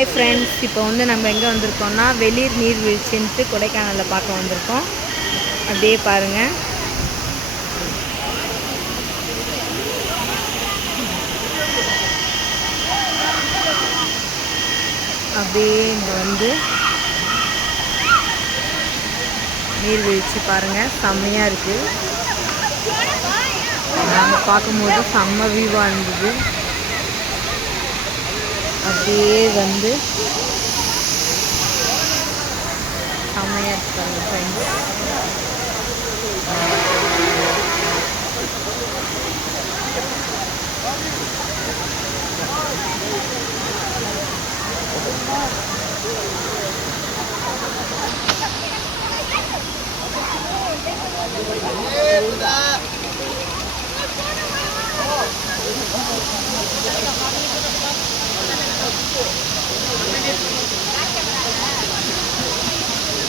Hi friends இப்போ வந்து நம்ம எங்கே வந்திருக்கோம்னா வெளிர் நீர்வீழ்ச்சின்ட்டு கொடைக்கானலில் பார்க்க வந்திருக்கோம். அப்படியே பாருங்கள் அப்படியே இங்கே வந்து நீர்வீழ்ச்சி பாருங்கள் செம்மையாக இருக்குது நாங்கள் பார்க்கும்போது செம்ம வியூவாக இருந்தது. அப்படியே வந்து செம்மையாக இருக்கு ஃப்ரெண்ட்ஸ்